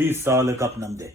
20 साल कप नम दे।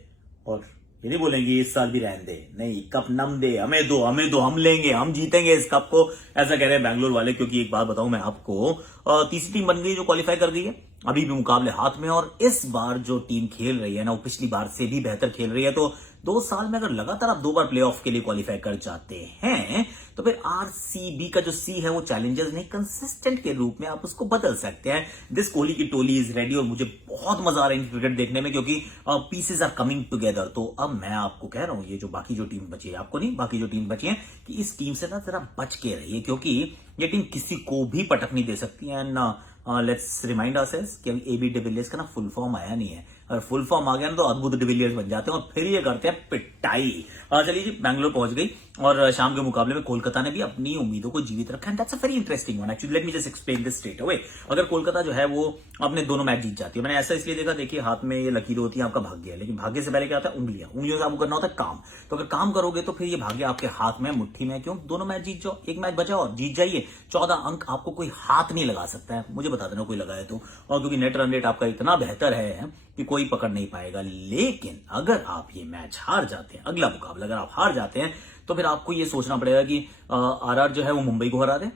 और ये नहीं बोलेंगे इस साल भी रहने दे, नहीं, कप नम दे, हमें दो, हमें दो, हम लेंगे, हम जीतेंगे इस कप को, ऐसा कह रहे हैं बैंगलोर वाले। क्योंकि एक बात बताऊं मैं आपको, तीसरी टीम बन गई जो क्वालिफाई कर गई है, अभी भी मुकाबले हाथ में। और इस बार जो टीम खेल रही है ना, वो पिछली बार से भी बेहतर खेल रही है। तो 2 साल में अगर लगातार आप 2 बार प्लेऑफ के लिए क्वालिफाई कर जाते हैं, तो फिर आरसीबी का जो सी है वो चैलेंजर्स नहीं, कंसिस्टेंट के रूप में आप उसको बदल सकते हैं। दिस कोहली की टोली इज रेडी और मुझे बहुत मजा आ रहा है क्रिकेट देखने में, क्योंकि पीसेस आर कमिंग टुगेदर। तो अब मैं आपको कह रहा हूं, ये जो बाकी जो टीम बची है, आपको नहीं, बाकी जो टीम बची है, कि इस टीम से ना जरा बच के रहिए, क्योंकि ये टीम किसी को भी पटक नहीं दे सकती है ना। लेट्स रिमाइंड आवरसेल्व्स कि अभी एबी डिविलियर्स का ना फुल फॉर्म आया नहीं है। अगर फुल फॉर्म आ गया ना तो अद्भुत डिविलियर्स बन जाते हैं और फिर ये करते हैं पिटाई। चलिए जी, बैंगलोर पहुंच गई और शाम के मुकाबले में कोलकाता ने भी अपनी उम्मीदों को जीवित रखा। And that's a very interesting one actually. Let me just explain this straight away. अगर कोलकाता जो है वो अपने दोनों मैच जीत जाती है, मैंने ऐसा इसलिए देखा, देखिए हाथ में ये लकीर होती है, आपका भाग्य है, लेकिन भाग्य से पहले क्या होता है, उंगलियां। उंगलियों से आपको करना होता है काम। तो अगर काम करोगे तो फिर ये भाग्य आपके हाथ में, मुट्ठी में। क्यों? दोनों मैच जीत जाओ, एक मैच बचा और जीत जाइए, 14 अंक आपको कोई हाथ नहीं लगा सकता है। मुझे बता देना कोई लगाए तो। और क्योंकि नेट रन रेट आपका इतना बेहतर है कि कोई पकड़ नहीं पाएगा। लेकिन अगर आप ये मैच हार जाते हैं, अगला मुकाबला अगर आप हार जाते हैं, तो फिर आपको ये सोचना पड़ेगा कि आरआर जो है वो मुंबई को हरा दे,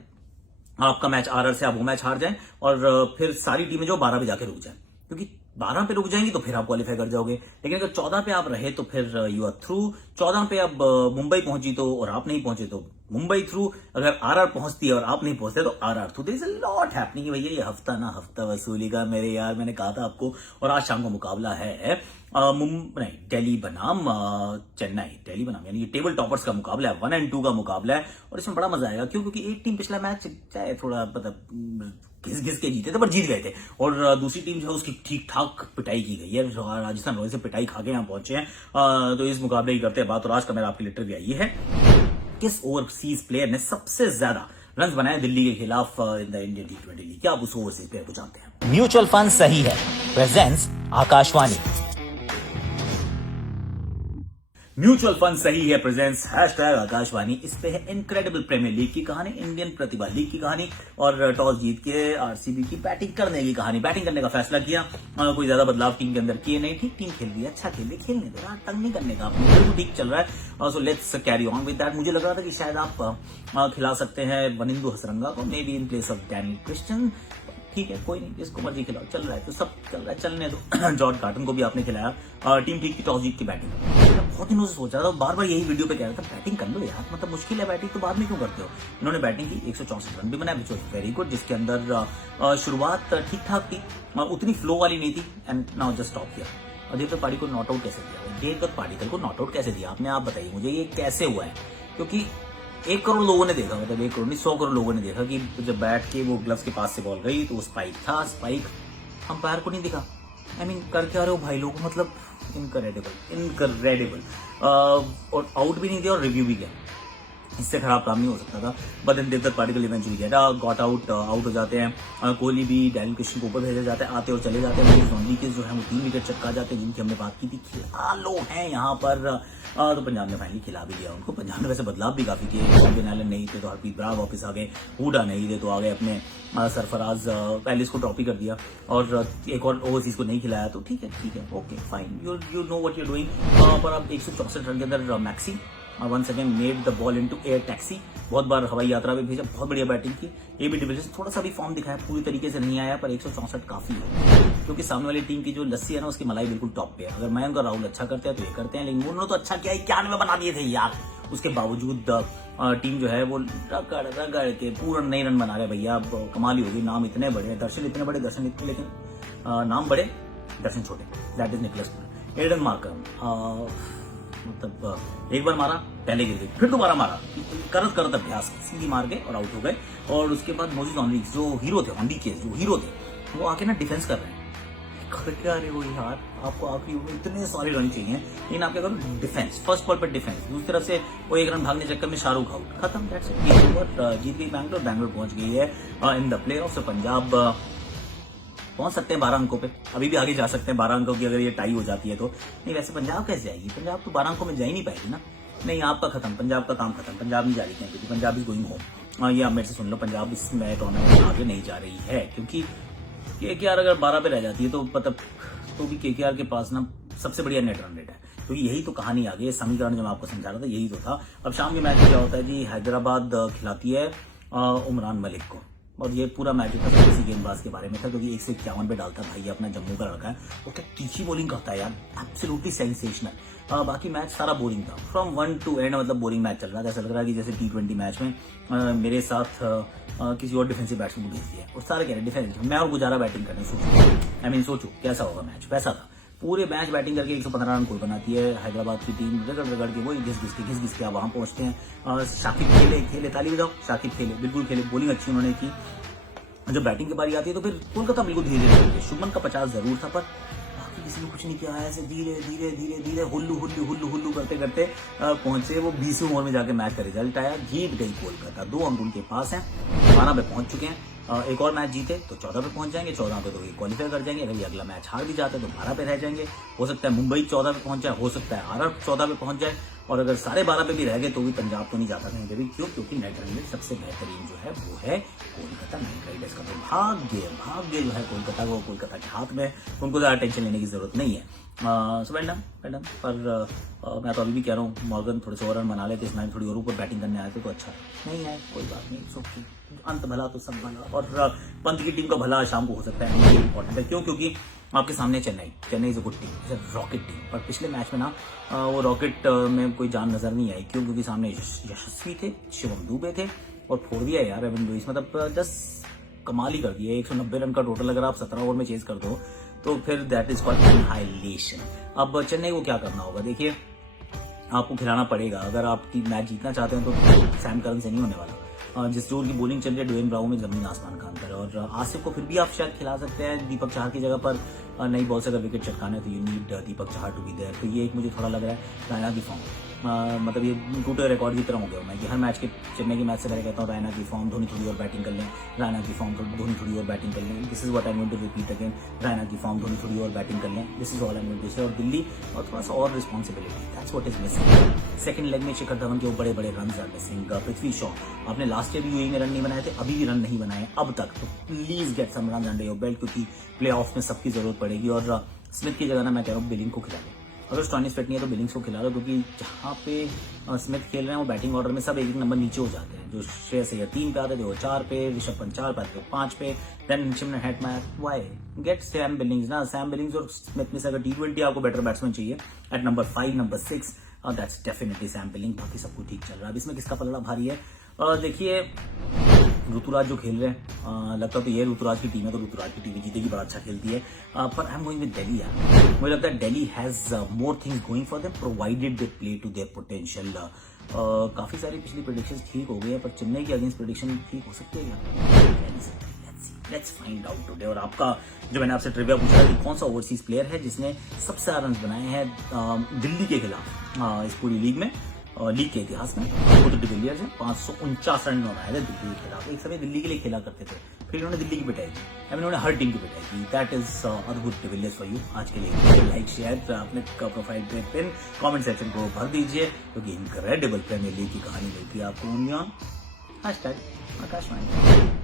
आपका मैच आरआर से आप वो मैच हार जाएं, और फिर सारी टीमें जो 12 पे जाके रुक जाएं। क्योंकि 12 पे रुक जाएंगी तो फिर आप क्वालिफाई कर जाओगे। लेकिन अगर 14 पे आप रहे तो फिर यू आर थ्रू। 14 पे अब मुंबई पहुंची तो, और आप नहीं पहुंचे तो मुंबई थ्रू। अगर आरआर पहुंचती है और आप नहीं पहुंचते तो RR through. There is a lot happening भैया। ये हफ्ता वसूली का मेरे यार, मैंने कहा था आपको। और आज शाम का मुकाबला है नहीं, दिल्ली बनाम चेन्नई, दिल्ली बनाम, यानी ये टेबल टॉपर्स का मुकाबला है, 1 और 2 का मुकाबला है। और इसमें बड़ा मजा आएगा। क्यों? क्योंकि एक टीम पिछला मैच चाहे थोड़ा मतलब घिस घिस के जीते थे, पर जीत गए थे। और दूसरी टीम जो है उसकी ठीक ठाक पिटाई की गई है। राजस्थान रॉयल्स से पिटाई खा के यहाँ पहुंचे हैं। तो इस मुकाबले की करते हैं बात। और आज का मेरा आपके लिटर भी आई है, किस ओवरसीज प्लेयर ने सबसे ज्यादा रन बनाए दिल्ली के खिलाफ in the Indian T20 league? क्या आप उस ओवरसीज प्लेयर को जानते हैं? म्यूचुअल फंड सही है, प्रेजेंस आकाशवाणी। म्यूचुअल फंड सही है प्रेजेंस हैशटैग आकाशवाणी। इस पे है इनक्रेडिबल प्रीमियर लीग की कहानी, इंडियन प्रतिभा लीग की कहानी, और टॉस जीत के आरसीबी की बैटिंग करने की कहानी। बैटिंग करने का फैसला किया, कोई ज्यादा बदलाव टीम के अंदर किए नहीं। ठीक टीम खेल रही है, अच्छा खेल रही है, खेलने दो, तंग नहीं करने का, अपने ठीक चल रहा है। So let's carry on with that. मुझे लग रहा था कि शायद आप खिला सकते हैं वनिंदु हसरंगा को, may be in place of Daniel Christian. ठीक है, कोई नहीं, जिसको मर्जी खिलाओ, चल रहा है तो सब चल रहा है, चलने दो। जॉर्ज कार्टन को भी आपने खिलाया, टीम ठीक की, टॉस जीत की बैटिंग। बहुत दिनों से सोच रहा था, बार बार यही वीडियो पे कह रहा था, बैटिंग कर लो यार, मतलब मुश्किल है बैटिंग, तो बाद में क्यों करते हो? इन्होंने बैटिंग की, 164 रन भी बनाए, विच वाज वेरी गुड, जिसके अंदर शुरुआत ठीक ठाक थी, उतनी फ्लो वाली नहीं थी। एंड नाउ जस्ट स्टॉप किया। और देवदत्त पाड़ी को नॉट आउट कैसे दिया? देवदत्त पाड़ीकल को नॉट आउट कैसे दिया आपने? आप बताइए मुझे, ये कैसे हुआ है? क्योंकि 1 करोड़ लोगों ने देखा, मतलब 1 करोड़ नहीं, 100 करोड़ लोगों ने देखा कि जब बैट के वो ग्लव्स के पास से बॉल गई तो वो स्पाइक था। स्पाइक अंपायर को नहीं दिखा। आई मीन कर क्या रहे हो भाई लोग, मतलब इनकरेडिबल। और आउट भी नहीं दिया और रिव्यू भी किया, इससे खराब काम नहीं हो सकता था। But in Devdutt Padikkal eventually get got out हो जाते हैं। कोहली भी डैनियल क्रिस्टियन को ऊपर भेजे जाते हैं, आते और चले जाते हैं। धोनी के जो है वो 3 विकेट चटका जाते हैं, जिनकी हमने बात की थी। खिलाड़ो हैं यहाँ पर। तो पंजाब ने फाइनली खिला भी दिया उनको। पंजाब ने वैसे बदलाव भी काफी किए। बॉबी नालन नहीं थे तो हरप्रीत ब्रार वापस आ गए, हुडा नहीं थे तो आ गए अपने सरफराज पैलिस को ड्रॉप ही कर दिया, और एक और ओवरसीज को नहीं खिलाया। तो ठीक है, okay fine, you know what you doing. पर अब 164 रन के अंदर Maxi once again made the ball into air taxi. बहुत बार हवाई यात्रा में भेजा, बहुत बढ़िया बैटिंग की। एबी डिविलियर्स थोड़ा सा भी फॉर्म दिखाया, पूरी तरीके से नहीं आया, पर 164 काफी है, क्योंकि सामने वाली टीम की जो लस्सी है ना, उसकी मलाई बिल्कुल टॉप पे है। अगर मयंक और राहुल अच्छा करते हैं तो ये करते हैं, लेकिन उन्होंने तो अच्छा किया, 91 बना दिए थे यार। उसके बावजूद टीम जो है वो रगड़ के पूरा नए रन बना रहे भैया। अब कमाल ही होगी, नाम इतने बड़े, दर्शन इतने बड़े, दर्शन इतने, लेकिन नाम बड़े, दर्शन छोटे। That is Nicholas Aiden Markram. मतलब एक बार मारा, पहले गिर गई, फिर दोबारा मारा, करत अभ्यास सीधी मार गए और आउट हो गए। और उसके बाद मोजिस ऑनली जो हीरो थे, ऑनली के जो हीरो थे, वो आके ना डिफेंस कर रहे हैं। कर क्या रहे हो यार, आपको आखिरी ओवर में इतने सारे रन चाहिए, लेकिन आप क्या करो, डिफेंस, फर्स्ट बॉल पर डिफेंस, दूसरी तरफ से वो 1 रन भागने चक्कर में शाहरुख आउट, खत्म। दैट्स इट, जीत गई बैंगलोर। बैंगलोर पहुंच गई है इन द प्ले ऑफ। से पंजाब पहुंच सकते हैं 12 अंकों पे, अभी भी आगे जा सकते हैं 12 अंकों की, अगर ये टाई हो जाती है तो। नहीं, वैसे पंजाब कैसे जाएगी? पंजाब तो 12 अंकों में जा ही नहीं पाएगी ना। नहीं, आपका खत्म, पंजाब का काम खत्म, पंजाब नहीं जा रही है, क्योंकि पंजाब इज गोइंग होम। ये आप मेरे से सुन लो, पंजाब इस टूर्नामेंट में आगे नहीं जा रही है, क्योंकि ये यार अगर 12 पे रह जाती है तो मतलब तो भी केकेआर के पास ना सबसे बढ़िया नेट रन रेट है, क्योंकि यही तो कहानी आ गई है, समीकरण जो मैं आपको समझा रहा था यही तो था। अब शाम के मैच में क्या होता है जी, हैदराबाद खिलाती है उमरान मलिक को, और ये पूरा मैच था किसी गेंदबाज के बारे में था, क्योंकि 151 पे डालता भाई, अपना जम्मू का लड़का है, वो क्या तीखी बॉलिंग करता है यार, एब्सोल्युटली सेंसेशनल। बाकी मैच सारा बोरिंग था, फ्रॉम वन टू एंड, मतलब बोरिंग मैच चल रहा था। ऐसा लग रहा है कि जैसे T20 मैच में मेरे साथ किसी और डिफेंसिव बैट्समैन को भेज दिया, और सारे कह रहे डिफेंस, मैं और गुजारा बैटिंग करने, सोचो कैसा होगा मैच। वैसा था, पूरे मैच बैटिंग करके 115 रन कोई बनाती है हैदराबाद की टीम, रगड़ के वही घिस के आप वहां पहुंचते हैं। शाकिब खेले ताली बजाओ, शाकिब खेले, बिल्कुल खेले, बॉलिंग अच्छी उन्होंने की। जब बैटिंग की बारी आती है तो फिर कोलकाता बिल्कुल धीरे धीरे चलती है। शुभमन का 50 जरूर था, पर बाकी किसी ने कुछ नहीं किया, ऐसे धीरे हुल्लू करते पहुंचे वो 20वें ओवर में जाके मैच का रिजल्ट आया, जीत गई कोलकाता। 2 अंक उनके पास हैं, 12 पे पहुंच चुके हैं। एक और मैच जीते तो 14 पे पहुंच जाएंगे, 14 पे तो ये क्वालिफाई कर जाएंगे। अगर ये अगला मैच हार भी जाते तो 12 पे रह जाएंगे। हो सकता है मुंबई 14 पे पहुंच जाए, हो सकता है आरआर 14 पे पहुंच जाए, और अगर साढ़े 12 पे भी रह गए तो भी पंजाब तो नहीं जाता कहीं पे भी। क्यों? क्योंकि नेट रन रेट सबसे बेहतरीन जो है वो है कोलकाता नाइट राइडर्स का। तो भाग्य जो है कोलकाता को, कोलकाता के हाथ में, उनको ज्यादा टेंशन लेने की जरूरत नहीं है। So well done. पर मैं तो अभी भी कह रहा हूँ, मॉर्गन थोड़े से और रन बना लेते इस मैच, थोड़ी और ऊपर बैटिंग करने आए थे तो अच्छा नहीं आए, कोई बात नहीं, सोचिए अंत भला तो सब भला। और पंत की टीम का भला शाम को हो सकता है, इंपॉर्टेंट है। क्यों? क्योंकि आपके सामने Chennai is a good team, rocket team. पर पिछले मैच में ना वो रॉकेट में कोई जान नजर नहीं आई। क्यों? क्योंकि सामने यशस्वी थे, शिवम दुबे थे, और फोड़ दिया यार एवन लुइस, मतलब जस्ट कमाल ही कर दिया। 190 रन का टोटल अगर आप 17 ओवर में चेज कर दो तो फिर दैट इज कॉल्ड एनहाइलेशन। अब चेन्नई को क्या करना होगा, देखिए आपको खिलाना पड़ेगा। अगर आप मैच जीतना चाहते हैं तो सैम करन से नहीं होने वाला। जिस जोर की बॉलिंग चल रही है, ड्वेन ब्रावो में जमीन आसमान का अंतर है। और आसिफ को फिर भी आप शायद खिला सकते हैं दीपक चाहर की जगह पर। नई बॉल से अगर विकेट चटकाना है तो you need Deepak Chahar to be there. तो ये एक मुझे थोड़ा लग रहा है रायना की फॉर्म, मतलब ये टूटे रिकॉर्ड की तरह हो गया मैं कि हर मैच के, चेन्नई के मैच से पहले कहता हूँ रायना की फॉर्म, धोनी थोड़ी और बैटिंग कर लें, रायना की फॉर्म, धोनी थोड़ी और बैटिंग कर लें। This is what I want to repeat again, Raina की फॉर्म, धोनी थोड़ी और बैटिंग कर लें। This is all I want to say. और दिल्ली और थोड़ा सा और responsibility, that's what is missing. Second leg में शिखर धवन के बड़े run are missing. Prithvi Shaw, आपने लास्ट ईयर भी यूएई में रन नहीं बनाए थे, अभी भी रन नहीं बनाए अब तक, तो please get some run under your belt, क्योंकि प्ले ऑफ में सबकी जरूरत पड़ेगी। और स्मिथ की जगह ना मैं कह रहा हूँ बिलिंग को खिला लो। अगर स्टॉइनिस फिट नहीं है तो बिलिंग्स को खिला लो, क्योंकि जहाँ पे स्मिथ खेल रहे हैं वो बैटिंग ऑर्डर में सब एक नंबर नीचे हो जाते हैं। जो श्रेयस अय्यर 3 पे आते थे वो 4 पे, ऋषभ पंत 4 पे आते थे 5 पे, then Shimron Hetmyer. Why get Sam Billings ना, सैम बिलिंग्स और स्मिथ में से अगर T20 आपको बेटर बैट्समैन चाहिए at number 5, number 6, that's definitely Sam Billing. बाकी सब कुछ ठीक चल रहा है। अब इसमें किसका पलड़ा भारी है? देखिए ऋतुराज जो खेल रहे हैं, लगता तो ये ऋतुराज की टीम है तो ऋतुराज की टीम जीतेगी, बड़ा अच्छा खेलती है। पर I am going with Delhi यार, मुझे लगता है Delhi has more things going for them provided they play to their potential. काफी सारी पिछली प्रेडिक्शंस ठीक हो गई है, पर चेन्नई की अगेंस्ट प्रेडिक्शन ठीक हो सकती है क्या? Let's find out today. और आपका जो मैंने आपसे ट्रिविया पूछा कि कौन सा ओवरसीज प्लेयर है जिसने सबसे ज्यादा रन बनाए हैं दिल्ली के खिलाफ इस पूरी लीग में, लीग के इतिहास में, वो तो डिविलियर्स हैं। 549 रन बनाए थे दिल्ली के खिलाफ। एक समय दिल्ली के लिए खेला करते थे, फिर इन्होंने दिल्ली की पिटाई की, अब इन्होंने हर टीम की पिटाई की। दैट इज अद्भुत डिविलियर्स फॉर यू। आज के लिए लाइक शेयर अपने प्रोफाइल पे पिन, कमेंट सेक्शन को भर दीजिए, क्योंकि इनक्रेडिबल प्रीमियर लीग की कहानी मिलती है आपको ओनली ऑन #आकाशवाणी।